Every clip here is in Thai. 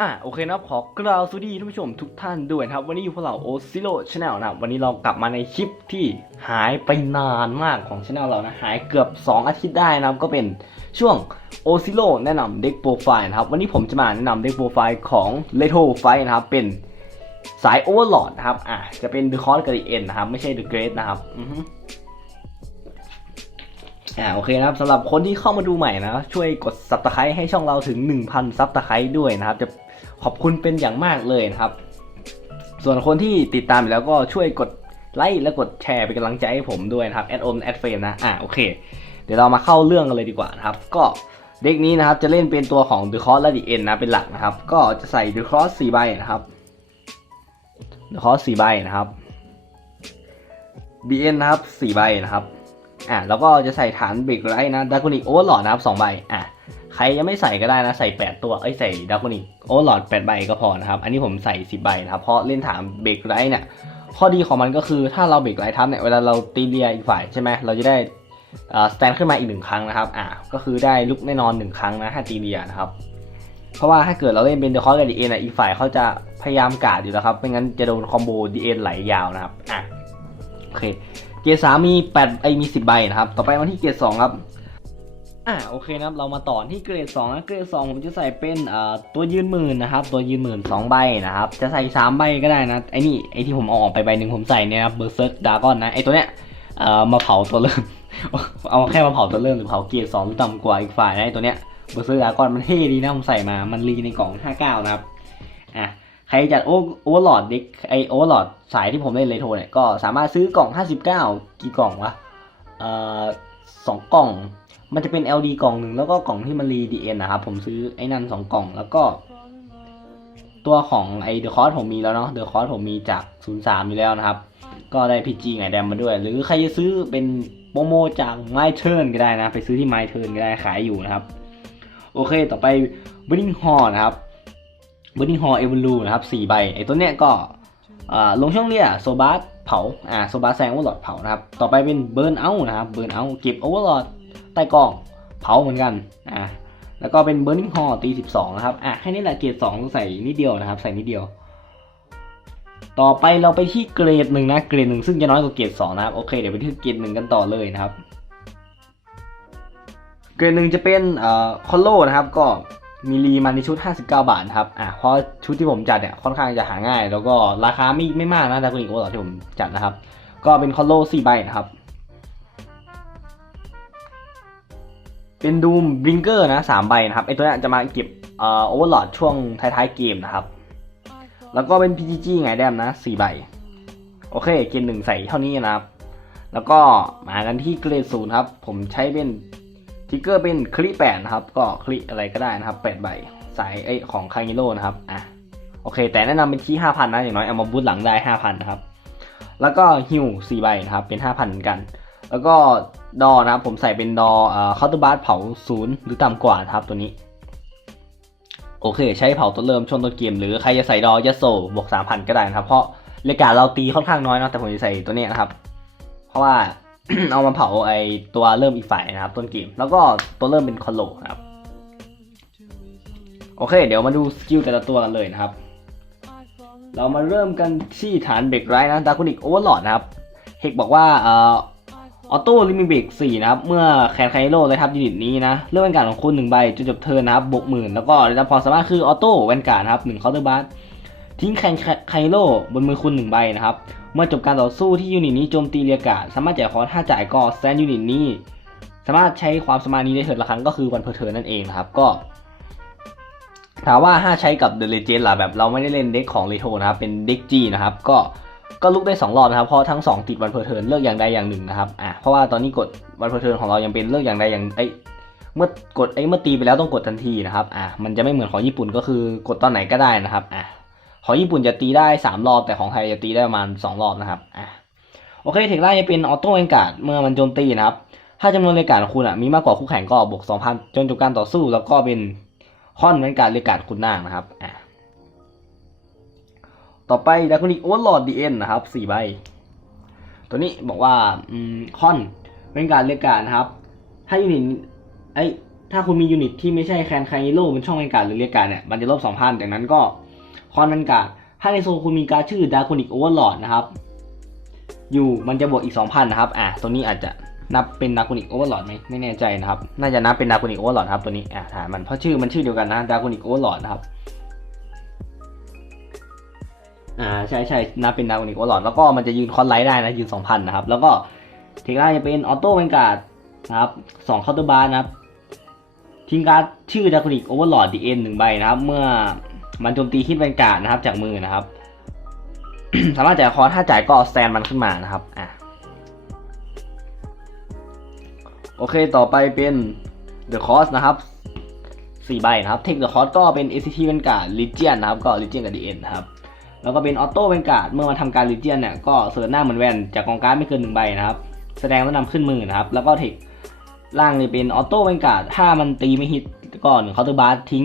อะโอเคนะครับขอกล่าวสวัสดีท่านผู้ชมทุกท่านด้วยนะครับ วันนี้อยู่พวกเราโอซิโ c ช n แนลนะวันนี้เรากลับมาในคลิปที่หายไปนานมากของช anel เรานะหายเกือบ 2 อาทิตย์ได้นะครับก็เป็นช่วงโอซิโลแนะนำเด็กโปรไฟล์นะครับ วันนี้ผมจะมาแนะนำเด็กโปรไฟล์ของ l e t o f i นะครับเป็นสาย Overlord นะครับอะจะเป็น The Cross กับ The End นะครับไม่ใช่ The Great นะครับ อ่าโอเคนะครับสำหรับคนที่เข้ามาดูใหม่นะช่วยกด subscribe ให้ช่องเราถึง 1,000 subscribe ด้วยนะครับ จะขอบคุณเป็นอย่างมากเลยนะครับ ส่วนคนที่ติดตามแล้วก็ช่วยกดไลค์และกดแชร์เป็นกำลังใจให้ผมด้วยนะครับแอดโอมแอดเฟนนะอ่าโอเค เดี๋ยวเรามาเข้าเรื่องกันเลยดีกว่านะครับ ก็เด็กนี้นะครับจะเล่นเป็นตัวของ The Cross และ The End นะเป็นหลักนะครับ ก็จะใส่ The Cross 4ใบนะครับ The Cross 4ใบนะครับ The End นะครับ4ใบนะครับ อะแล้วก็จะใส่ฐานเบรกไรนะดากอนิกโอเวอร์หลอดนะครับสองใบอะใครยังไม่ใส่ก็ได้นะใส่ 8 ตัวเอ้ยใส่ดากอนิกโอเวอร์หลอด8ใบก็พอนะครับ อันนี้ผมใส่ 10 ใบนะครับ เพราะเล่นฐานเบรกไรเนี่ยข้อดีของมันก็คือถ้าเราเบรกไรทับเนี่ยเวลาเราตีเรียอีกฝ่ายใช่ไหมเราจะได้สแตนขึ้นมาอีกหนึ่งครั้งนะครับอะก็คือได้ลุกแน่นอนหนึ่งครั้งนะถ้าตีเรียนะครับ เพราะว่าถ้าเกิดเราเล่นเป็นเดอะคอร์กับดีเอ็นอะอีกฝ่ายเขาจะพยายามกาดอยู่แล้วครับไม่งั้นจะโดนคอมโบดีเอ็นไหลยาวนะครับอะโอเค เกียร์สามมีแปดไอมีสิบใบนะครับ ต่อไปมาที่เกียร์สองครับ อ่าโอเคนะครับ เรามาต่อที่เกรดสองนะเกรดสองผมจะใส่เป็นอ่าตัวยืนหมื่นนะครับ ตัวยืนหมื่นสองใบนะครับ จะใส่สามใบก็ได้นะไอนี่ไอที่ผมเอาออกไปใบหนึ่งผมใส่เนี่ยนะเบอร์เซิร์กดากอนนะไอตัวเนี้ยเอ่อมาเผาตัวเริ่ม เอาแค่มาเผาตัวเริ่มหรือเผาเกียร์สองหรือต่ำกว่าอีกฝ่ายนะไอตัวเนี้ยเบอร์เซิร์กดากอนมันเท่ดีนะผมใส่มา มันรีในกล่องห้าเก้านะครับ อะ ใครจัดโอเวอร์ลอดเด็กไอโอเวอร์ลอดสายที่ผมเล่นเลโทเนี่ยก็สามารถซื้อกล่อง 59 กี่กล่องวะเอ่อสองกล่อง มันจะเป็น LD กล่องหนึ่งแล้วก็กล่องที่มันรี DN นนะครับ ผมซื้อไอ้นั่นสองกล่องแล้วก็ ตัวของไอเดอะคอร์สผมมีแล้วเนาะเดอะคอร์สผมมีจาก 03 อยู่แล้วนะครับ ก็ได้ PG ไงแดมมาด้วย หรือใครจะซื้อเป็นโปรโมจาก My Turn ก็ได้นะ ไปซื้อที่ My Turn ก็ได้ขายอยู่นะครับ โอเค ต่อไป Burning Hall นะครับ b u r n i n g Hall e v o l u นะครับ4ใบไอ้ตัวเนี้ยก็ลงช่องเรียโซบาสเผาอ่าโซบาสแซงโอเวอร์ลอดเผานะครับ ต่อไปเป็นเบิร์นเอานะครับเบิร์นเอาเก็บโอเวอร์ลอดใต้กล่องเผาเหมือนกันอ่าแล้วก็เป็น Burning Hall ตี12นะครับอะแค่นี้แหละเกรด2ต้องใส่นิดเดียวนะครับ ใส่นิดเดียว ต่อไปเราไปที่เกรดหนึ่งนะเกรดหนึ่งซึ่งจะน้อยกว่าเกรด2นะครับโอเคเดี๋ยวไปที่เกรดหนึ่งกันต่อเลยนะครับ เกรดหนึ่งจะเป็นเอ่อคอลโลนะครับก็ มีรีมาในชุด 59 บาทครับอะเพราะชุดที่ผมจัดเนี่ยค่อนข้างจะหาง่าย แล้วก็ราคาไม่ไม่มากนะดากุนิโอต่อที่ผมจัดนะครับ ก็เป็นคอลโล4ใบนะครับเป็นดูมบริงเกอร์นะสามใบนะครับไอตัวนี้จะมาเก็บเอ่อโอเวอร์ลอดช่วงท้ายๆเกมนะครับ แล้วก็เป็น PGG ไงแดมนะสี่ใบ โอเค เกณฑ์หนึ่งใส่เท่านี้นะครับ แล้วก็มากันที่เกรดศูนย์ครับ ผมใช้เป็น ทิกเกอร์เป็นคลิแปดนะครับ ก็คลิอะไรก็ได้นะครับแปดใบสายไอของคางิโร่นะครับอะโอเค แต่แนะนำเป็นที่ห้าพันนะอย่างน้อยเอามาบูทหลังได้ห้าพันนะครับ แล้วก็ฮิวสี่ใบนะครับเป็นห้าพันเหมือนกัน แล้วก็ดอนะครับผมใส่เป็นดอเอ่อคาน์เตอร์บาร์เผาศูนย์หรือต่ำกว่าครับตัวนี้โอเค ใช้เผาตัวเริ่มช่วงต้นเกม หรือใครจะใส่ดอยาโซบวกสามพันก็ได้นะครับ เพราะเลกาเราตีค่อนข้างน้อยเนะแต่ผมจะใส่ตัวนี้นะครับ เพราะว่า เอามาเผาไอตัวเริ่มอีกฝ่ายนะครับ ต้นเกม แล้วก็ตัวเริ่มเป็นคอนโลนะครับ โอเค เดี๋ยวมาดูสกิลแต่ละตัวกันเลยนะครับ เรามาเริ่มกันที่ฐานเบรกไรนะดาคุนิกโอเวอร์ลอดนะครับ เฮกบอกว่าออโต้ลิมิเบรก4นะครับ เมื่อแคนไคโร่เลยครับยูนิตนี้นะ เรื่องแวนการของคุณหนึ่งใบจนจบเทิร์นนะครับบวกหมื่นแล้วก็ได้รับความสามารถคือออโต้แวนการ์ดครับหนึ่งเคาน์เตอร์บาร์ ทิ้งแคนไคโร่บนมือคุณหนึ่งใบนะครับ เมื่อจบการต่อสู้ที่ยูนิตนี้โจมตีเรียกาสามารถจ่ายคอร์ถ้าจ่ายก็แซนยูนิตนี้ สามารถใช้ความสมานี้ได้เทิร์นละครั้งก็คือวันเพอร์เทิร์นั่นเองนะครับก็ ถามว่าถ้าใช้กับเดอะเลเจนด์ล่ะแบบเราไม่ได้เล่นเด็กของเรโทนะครับเป็นเด็กจีนะครับก็ก็ลุกได้สองรอบนะครับเพราะทั้งสองติดวันเพอร์เทิร์นเลือกอย่างใดอย่างหนึ่งนะครับอะเพราะว่าตอนนี้กดวันเพอร์เทิร์นของเรายังเป็นเลือกอย่างใดอย่างไอเมื่อกดไอยเมื่อตีไปแล้วต้องกดทันทีนะครับอะมันจะไม่เหมือนของญี่ปุ่นก็คือกดตอนไหนก็ได้นะครับอะ ของญี่ปุ่นจะตีได้สามรอบ แต่ของไทยจะตีได้ประมาณสองรอบนะครับอะโอเคเทคไล่จะเป็นออโต้เอนการ์ดเมื่อมันโจมตีนะครับ ถ้าจำนวนเรยการของคุณอะมีมากกว่าคู่แข่งก็บวกสองพันจนจบการต่อสู้ แล้วก็เป็นคอนเป็นการเรียกการ์ดคุณนางนะครับอะต่อไปดาคุนิโอเวอร์ลอดดีเอ็นนะครับสี่ใบ ตัวนี้บอกว่าอืมคอนเป็นการเรียกการนะครับให้ยูนิตไอถ้าคุณมียูนิตที่ไม่ใช่แคนไคโลเป็นช่องบรรยากาศหรือเรียกการดเนี่ยมันจะลบสองพันจากนั้นก็ คอนบรรยากาศถ้าในโซนคุณมีการดชื่อดาร์คนิกโอเวอร์ลอดนะครับ อยู่มันจะบวกอีก 2,000 นะครับ อะ ตัวนี้อาจจะนับเป็นดาร์คนิกโอเวอร์ลอดไหมไม่แน่ใจนะครับ น่าจะนับเป็นดาร์คนิกโอเวอร์ลอดครับตัวนี้ อะฐานมัน เพราะชื่อมันชื่อเดียวกันนะดาร์คนิกโอเวอร์ลอดนะครับ อ่า ใช่ใช่นับเป็นดาร์คนิกโอเวอร์ลอดแล้วก็มันจะยืนคอนไลท์ได้นะ ยืน 2,000 นะครับ แล้วก็เทคล่าจะเป็นออโต้บรรยากาศนะครับสองเคาน์เตอร์บาร์นะครับทิ้งการ์ดชื่อดาร์คนิกโอเวอร์ลอดดีเอ็นหนึ่งใบนะครับ เมื่อ มันโจมตีฮิตบรรยากาศนะครับ จากมือนะครับ สามารถจ่ายคอร์สถ้าจ่ายก็สแตนมันขึ้นมานะครับ อะ โอเค ต่อไปเป็น The Cost นะครับ4ใบนะครับ Take The Cost ก็เป็น ACT เป็นการ Legion นะครับ ก็ Legion กับ DN นะครับ แล้วก็เป็นออโต้เป็นการ์ดเมื่อมาทำการ Legion เนี่ย ก็เสิร์หน้าเหมือนแวนจากกองการ์ดไม่เกินหนึ่งใบนะครับ แสดงแล้วนำขึ้นมือนะครับ แล้วก็เทคล่างนี่เป็นออโต้เป็นการ์ดถ้ามันตีไม่ฮิตก็หนึ่งเคาน์เตอร์บาร์ทิ้ง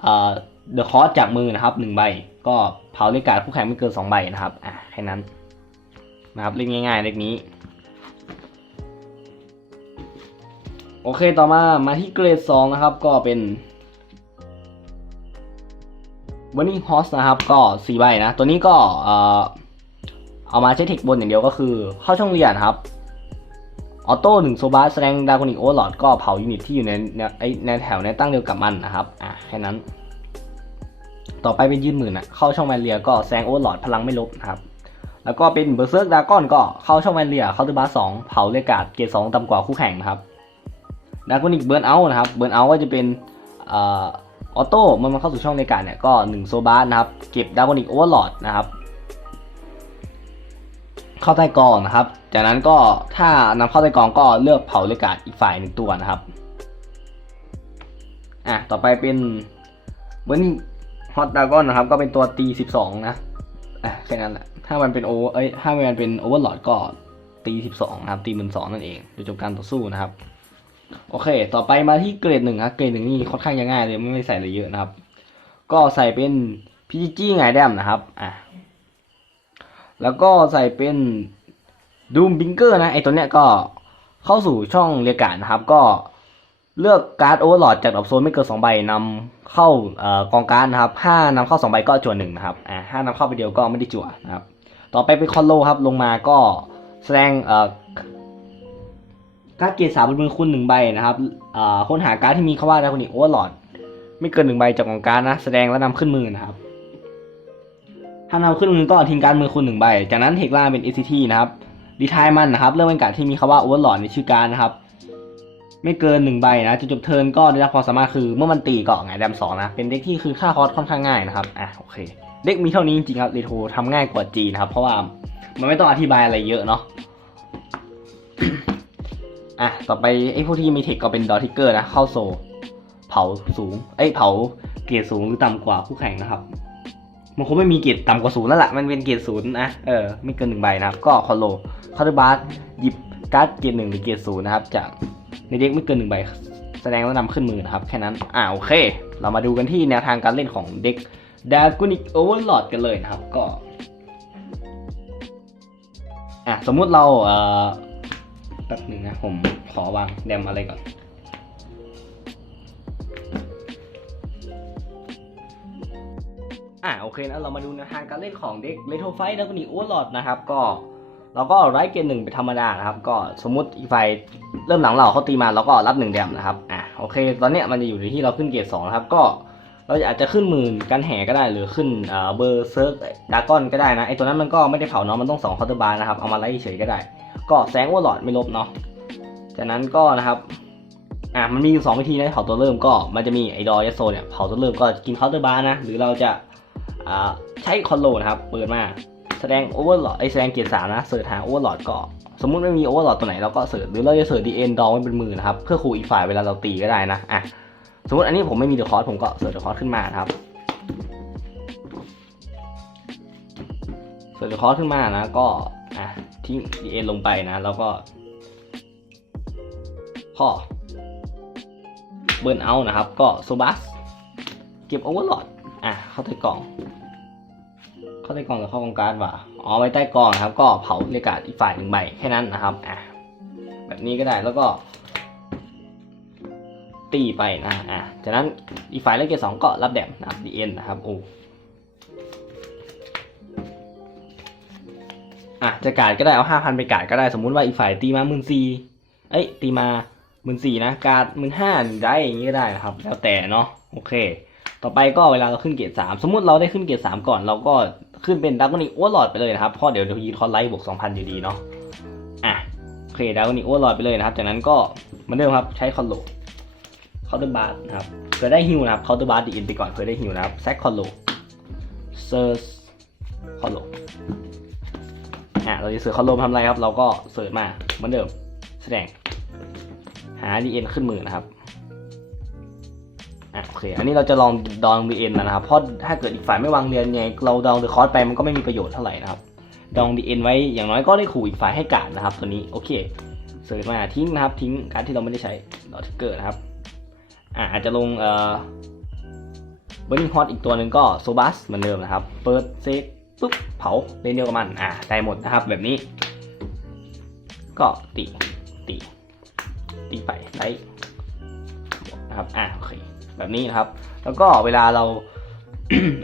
เอ่อ The Cost จากมือนะครับหนึ่งใบ ก็เผาเลขการ์ดคู่แข่งไม่เกินสองใบนะครับอะแค่นั้นนะครับเล่นง่ายๆเลขนี้ โอเคต่อมามาที่เกรด2นะครับ ก็เป็นวันนี้ฮอสนะครับ ก็4ใบนะ ตัวนี้ก็เอ่อเอามาใช้เทคบนอย่างเดียวก็คือ เข้าช่องเรียนครับออโต้หนึ่งโซบาแสดงดาร์กนิกโอเวอร์ลอดก็เผายูนิตที่อยู่ในในไอในแถวในตั้งเดียวกับมันนะครับอะแค่นั้น ต่อไปเป็นยืนหมื่นอะเข้าช่องแมนเรียก็แซงโอเวอร์ลอดพลังไม่ลบนะครับ แล้วก็เป็นเบอร์เซิร์กดากอนก็เข้าช่องแมนเรียเข้าตัวบาสองเผาเลกาดเกรดสองต่ำกว่าคู่แข่งนะครับดากอนิกเบิร์นเอาท์นะครับเบิร์นเอาท์ก็จะเป็นออโต้มื่อมันเข้าสู่ช่องเลกาดเนี่ยก็หนึ่งโซบาสนะครับเก็บดากอนิกโอเวอร์ลอดนะครับเข้าใต้กองนะครับ จากนั้นก็ถ้านำเข้าใต้กองก็เลือกเผาเลกาดอีกฝ่ายหนึ่งตัวนะครับอะต่อไปเป็นเบิร์น ฮอตดากอนนะครับ ก็เป็นตัวตีสิบสองนะอะแค่นั้นแหละถ้ามันเป็นโอเอ้ยถ้ามันเป็นโอเวอร์ลอดก็ตีสิบสองนะครับ ตีหมื่นสองนั่นเองโดยจบการต่อสู้นะครับ โอเค ต่อไปมาที่เกรดหนึ่งครับเกรดหนึ่งนี่ค่อนข้างจะง่ายเลยไม่ใส่อะไรเยอะนะครับ ก็ใส่เป็นพีจีไงแดมนะครับอะแล้วก็ใส่เป็นดูมบิงเกอร์นะไอตัวเนี้ยก็เข้าสู่ช่องเรียกการนะครับ ก็เลือกการ์ดโอเวอร์ลอดจากดอกโซนไม่เกินสองใบนำ เข้าอกองการนะครับถ้านำเข้าสองใบก็จวหนึ่งนะครับอ่าถ้านำเข้าไปเดียวก็ไม่ได้จั่วนะครับต่อไปเป็นคอนโลครับลงมาก็แสดงเออการ์ดเกียร์สามบนมือคุณหนึ่งใบนะครับเอ่อค้นหาการ์ดที่มีคำว่าดาคุนิโอเวอร์ลอดไม่เกินหนึ่งใบจากกองการ์ดนะแสดงแล้วนำขึ้นมือนะครับถ้านำขึ้นมือก็ทิ้งการ์ดมือคุณหนึ่งใบ จากนั้นเทคล่าเป็น ACT นะครับดีทายมันนะครับเริ่มเป็นการ์ดที่มีคำว่าโอเวอร์ลอดในชื่อการดนะครับ ไม่เกินหนึ่งใบนะจนจบเทิร์นก็ได้รับความสามารถคือเมื่อมันตีเกาะไงแดมสองนะ เป็นเด็กที่คือค่าคอสค่อนข้างง่ายนะครับอะโอเค เด็กมีเท่านี้จริงครับเรโททำง่ายกว่าจีนะครับ เพราะว่ามันไม่ต้องอธิบายอะไรเยอะเนาะอะต่อไปไอ้พวกที่มีเทคก็เป็นดอทิกเกอร์นะเข้าโซ เผาสูงเอ้เผาเกียร์สูงหรือต่ำกว่าคู่แข่งนะครับมันคงไม่มีเกียร์ต่ำกว่าศูนย์แล้วล่ะ มันเป็นเกียร์ศูนย์นะ เออ ไม่เกินหนึ่งใบนะครับ ก็คอโลคาร์ดบาร์หยิบการ์ดเกียร์หนึ่งหรือเกียร์ศูนย์นะครับ จาก ในเด็กไม่เกินหนึ่งใบแสดงแล้วนำขึ้นมือนะครับ แค่นั้นอ่าโอเค เรามาดูกันที่แนวทางการเล่นของเด็กดากุนิกโอเวอร์ลอดกันเลยนะครับก็อะสมมุติเราเอ่อแป๊บหนึ่งนะผมขอวางแดมอะไรก่อนอะโอเคนะเรามาดูแนวทางการเล่นของเด็กเลโทไฟแล้วก็นีโอเวอร์ลอดนะครับ ก็ เราก็ไร้เกณฑ์หนึ่งเป็นธรรมดานะครับ ก็สมมุติอีกฝ่ายเริ่มหลังเราเขาตีมาเราก็รับหนึ่งแดมนะครับอะโอเค ตอนเนี้ยมันจะอยู่ที่เราขึ้นเกรดสองนะครับก็เราจะอาจจะขึ้นหมื่นกันแห่ก็ได้หรือขึ้นเบอร์เซิร์กดากอนก็ได้นะไอตัวนั้นมันก็ไม่ได้เผาเนาะมันต้องสองคาน์เตอร์บาร์นะครับเอามาไล่เฉยก็ได้ ก็แซงวอร์ลอดไม่ลบเนาะจากนั้นก็นะครับอะมันมีอยู่สองวิธีนะเผาตัวเริ่มก็มันจะมีไอดอยโซเนี่ยเผาตัวเริ่มก็กินคาน์เตอร์บาร์นะหรือเราจะอ่าใช้คอนโลนะครับเปิดมา แสดงโอเวอร์หลอดไอแสดงเกียร์สามนะเสิร์ชหาโอเวอร์หลอดก็สมมุติไม่มีโอเวอร์หลอดตัวไหนเราก็เสิร์ชหรือเราจะเสิร์ชดีเอ็นดองไว้เป็นมือนะครับเพื่อขู่อีกฝ่ายเวลาเราตีก็ได้นะอะสมมติอันนี้ผมไม่มีเดอะคอร์สผมก็เสิร์ชเดอะคอร์สขึ้นมาครับเสิร์ชเดอะคอร์สขึ้นมานะก็อะทิ้งดีเอ็นลงไปนะแล้วก็ข้อเบิร์นเอานะครับก็โซบัสเก็บโอเวอร์หลอดอะเข้าใต้กล่อง เข้าใต้กล่องหรือเข้ากองการ์ดวะอ๋อไว้ใต้กล่องนะครับ ก็เผาเลกาดอีกฝ่ายหนึ่งใบแค่นั้นนะครับอะแบบนี้ก็ได้แล้วก็ตีไปนะอะจากนั้นอีกฝ่ายเล่นเกรดสองก็รับแดมนะครับดีเอ็นนะครับโอ้อะจะการดก็ได้เอาห้าพันไปการดก็ได้สมมุติว่าอีกฝ่ายตีมาหมื่นสี่เอ้ยตีมาหมื่นสี่นะการดหมื่นห้าได้อย่างนี้ก็ได้นะครับ แล้วแต่เนาะโอเค ต่อไปก็เวลาเราขึ้นเกรดสามสมมติเราได้ขึ้นเกรดสามก่อน เราก็ ขึ้นเป็นดักกนิโอเวอร์ลอดไปเลยนะครับเพราะเดี๋ยวเดี๋ยวยีคอนไลท์บวกสองพันอยู่ดีเนาะอะโอเคดักกนิโอเวอร์ลอดไปเลยนะครับจากนั้นก็เหมือนเดิมครับใช้คอนโลเคาน์เตอร์บาร์นะครับเผื่อได้ฮิวนะครับเคาน์เตอร์บาร์ดีอินไปก่อนเผื่อได้ฮิวนะครับแซคคอนโลเซอร์คอนโลอะเราจะเสิร์ชคอนโลทำอะไรครับ เราก็เสิร์ชมาเหมือนเดิมแสดงหาดีเอ็นขึ้นมือนะครับ อะโอเค อันนี้เราจะลองดอง DN นะครับ เพราะถ้าเกิดอีกฝ่ายไม่วางเรียนไงเราดองเดอะคอร์สไปมันก็ไม่มีประโยชน์เท่าไหร่นะครับ ดอง DN ไว้อย่างน้อยก็ได้ขู่อีกฝ่ายให้การนะครับ ตัวนี้โอเคเสร์ชมาทิ้งนะครับทิ้งการที่เราไม่ได้ใช้ดอทเกิดนะครับอะอาจจะลงเอ่อเบอร์นิงฮอตอีกตัวหนึ่งก็โซบัสเหมือนเดิมนะครับ เปิดเซฟปุ๊บเผาเลนเดียวกับมันอะได้หมดนะครับแบบนี้ ก็ตีตีตีไปไลท์นะครับอะโอเค แบบนี้นะครับ แล้วก็เวลาเรา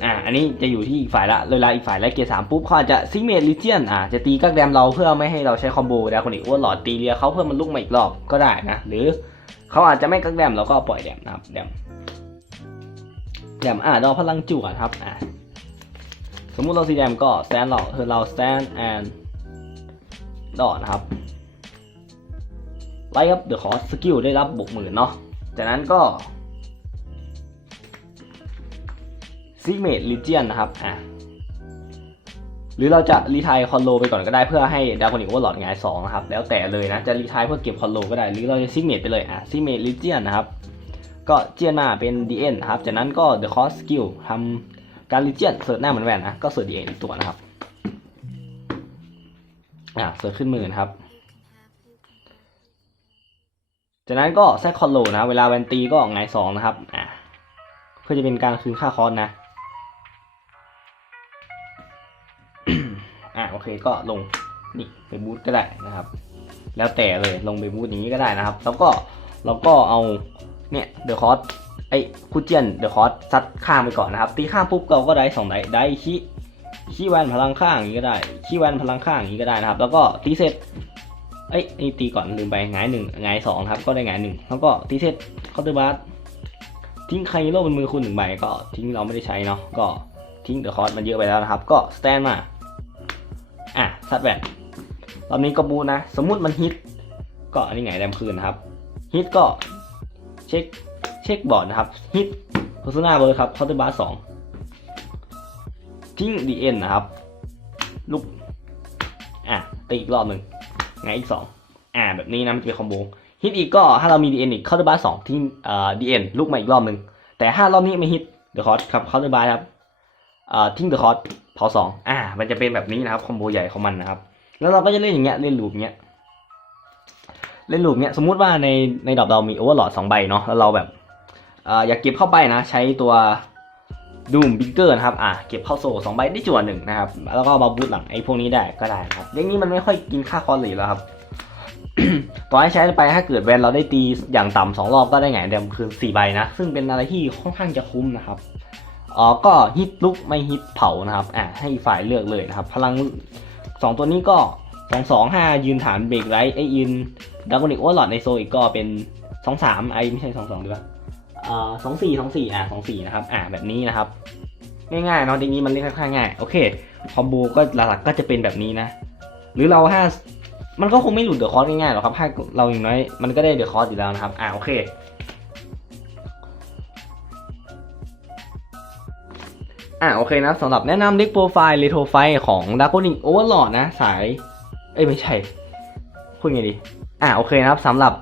อ่าอันนี้จะอยู่ที่อีกฝ่ายละเวลาอีกฝ่ายไล่เกียร์สามปุ๊บเขาอาจจะซิเมตลิเจียนอ่าจะตีกักแดมเราเพื่อไม่ให้เราใช้คอมโบดาคนอนิกอ้วนหลอดตีเรียเขาเพื่อมันลุกมาอีกรอบก็ได้นะ หรือเขาอาจจะไม่กักแดมเราก็ปล่อยแดมนะครับแดมแดมอ่าดอกพลังจั่วครับอ่าสมมุติเราซีแดมก็แตนเราคือเราแตนแอนดอนะครับไลท์ครับเดี๋ยวขอสกิลได้รับบวกหมื่นเนาะจากนั้นก็ ซิกเมดลิเจียนนะครับอะหรือเราจะรีไทายคอนโลไปก่อนก็ได้เพื่อให้ดาร์คอนิกว่าหลอดงายสองนะครับแล้วแต่เลยนะจะรีไทายเพื่อเก็บคอนโลก็ได้ หรือเราจะซิกเมดไปเลยอะซิกเมดลิเจียนนะครับก็เจียนมาเป็น DN นะครับจากนั้นก็ The Cost Skill ทำการลิเจียนเสิร์ชหน้าเหมือนแหวนนะก็เสิร์ช DN อีกตัวนะครับอะเสิร์ชขึ้นมือนะครับจากนั้นก็แซคคอนโลนะ เวลาแวนตีก็หงายสองนะครับอะเพื่อจะเป็นการคืนค่าคอสนะ โอเคก็ลงนี่ไปบูทก็ได้นะครับ แล้วแต่เลยลงไปบูทอย่างนี้ก็ได้นะครับ แล้วก็เราก็เอาเนี่ยเดอะคอร์สไอ้คูเจียนเดอะคอร์สซัดข้างไปก่อนนะครับ ตีข้างปุ๊บเราก็ได้สองได้ได้ขี้ขี้แวนพลังข้างอย่างนี้ก็ได้ขี้แวนพลังข้างอย่างนี้ก็ได้นะครับ แล้วก็ตีเสร็จเอ้ยนี่ตีก่อนลืมไปหงายหนึ่งหงายสองครับ ก็ได้หงายหนึ่งแล้วก็ตีเสร็จเคาน์เตอร์บาร์ทิ้งไครโลบนมือคุณหนึ่งใบก็ทิ้งเราไม่ได้ใช้เนาะก็ทิ้งเดอะคอร์สมันเยอะไปแล้วนะครับ ก็สแตนมา อะซัดแบตรอบนี้ก็บูนะ สมมุติมันฮิต ก็อันนี้ไงแดมคืนนะครับ ฮิตก็เช็คเช็คบอร์ดนะครับ ฮิตโพสนาเบอร์ครับเคาน์เตอร์บาร์สองทิ้งดีเอ็นนะครับลุกอะตีอีกรอบหนึ่งไงอีกสองอ่าแบบนี้นะมันจะเป็นคอมโบฮิตอีกก็ถ้าเรามี DN อีกเคาน์เตอร์บาร์สองทิ้งเอ่อ DN ลุกมาอีกรอบหนึ่งแต่ถ้ารอบนี้ไม่ฮิตเดอะคอร์สครับเคาน์เตอร์บาร์ครับเอ่อทิ้งเดอะคอร์ส เผาสองอ่า มันจะเป็นแบบนี้นะครับคอมโบใหญ่ของมันนะครับ แล้วเราก็จะเล่นอย่างเงี้ยเล่นลูปเงี้ยเล่นลูปเงี้ยสมมุติว่าในในดอกเรามีโอเวอร์หลอดสองใบเนาะแล้วเราแบบเอ่ออยากเก็บเข้าไปนะใช้ตัวดูมบิ๊กเกอร์นะครับ อ่าเก็บเข้าโซ่สองใบได้จั่วหนึ่งนะครับ แล้วก็มาบูทหลังไอ้พวกนี้ได้ก็ได้ครับเรื่องนี้มันไม่ค่อยกินค่าคอร์ลยแล้วครับ ต่อให้ใช้ไปถ้าเกิดแวนเราได้ตีอย่างต่ำสองรอบก็ได้ไงเดิมคือสี่ใบนะ ซึ่งเป็นอะไรที่ค่อนข้างจะคุ้มนะครับ อ๋อก็ฮิตลุกไม่ฮิตเผานะครับอ่าให้ฝ่ายเลือกเลยนะครับ พลังสองตัวนี้ก็สองห้ายืนฐานเบรกไรไอยืนดักกนิกโอหลอดในโซอีกก็เป็นสองสามไอไม่ใช่สองสองดีกว่าอ่าสองสี่สองสี่อ่าสองสี่นะครับอ่าแบบนี้นะครับ ง่ายๆเนาะเด็กนี้มันเล่นค่อนข้างง่ายโอเคคอมโบก็หลักๆก็จะเป็นแบบนี้นะ หรือเราห้ามันก็คงไม่หลุดเดอะคอร์สง่ายๆหรอกครับถ้าเราอย่างน้อยมันก็ได้เดอะคอร์สอยู่แล้วนะครับอ่าโอเค อ่าโอเคนะสำหรับแนะนำเด็กโปรไฟล์เรโทรไฟของดาร์กนิกโอเวอร์ลอดนะ สาย เอ้ย ไม่ใช่ พูดไงดี อ่าโอเคนะครับสำหรับ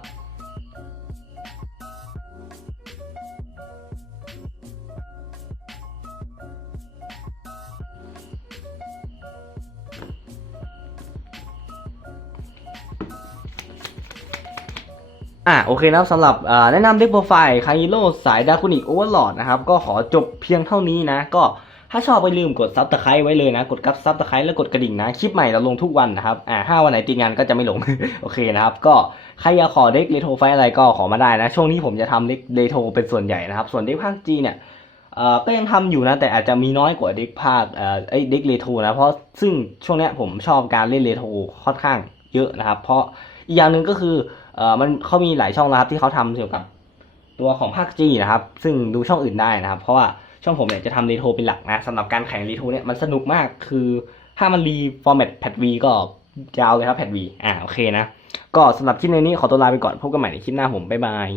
อะโอเคนะครับสำหรับแนะนำเด็กโปรไฟล์คายิโร่สายดาคุนิกโอเวอร์ลอดนะครับ ก็ขอจบเพียงเท่านี้นะ ก็ ถ้าชอบไม่ลืมกดซับสไครต์ไว้เลยนะ กดกับซับสไครต์แล้วกดกระดิ่งนะ คลิปใหม่เราลงทุกวันนะครับ อ่าห้าวันไหนติดงานก็จะไม่ลง โอเคนะครับ ก็ใครอยากขอเด็กเรโทรไฟอะไรก็ขอมาได้นะ ช่วงนี้ผมจะทำเด็กเรโทรเป็นส่วนใหญ่นะครับ ส่วนเด็กภาคจีเนี่ยเอ่อก็ยังทำอยู่นะแต่อาจจะมีน้อยกว่าเด็กภาคเอ่อไอ้เด็กเรโทรนะเพราะซึ่งช่วงเนี้ยผมชอบการเล่นเรโทรค่อนข้างเยอะนะครับ เพราะอีกอย่างหนึ่งก็คือเอ่อมันเขามีหลายช่องนะครับที่เขาทำเกี่ยวกับตัวของภาคจีนะครับ ซึ่งดูช่องอื่นได้นะครับ เพราะว่า ช่องผมเนี่ยจะทำเรโทเป็นหลักนะสำหรับการแข่งเรโทเนี่ยมันสนุกมากคือถ้ามันรีฟอร์แมตแพทวีก็ยาวเลยครับแพทวีอ่าโอเคนะ ก็สำหรับคลิปในนี้ขอตัวลาไปก่อนพบกันใหม่ในคลิปหน้าผมบ๊ายบาย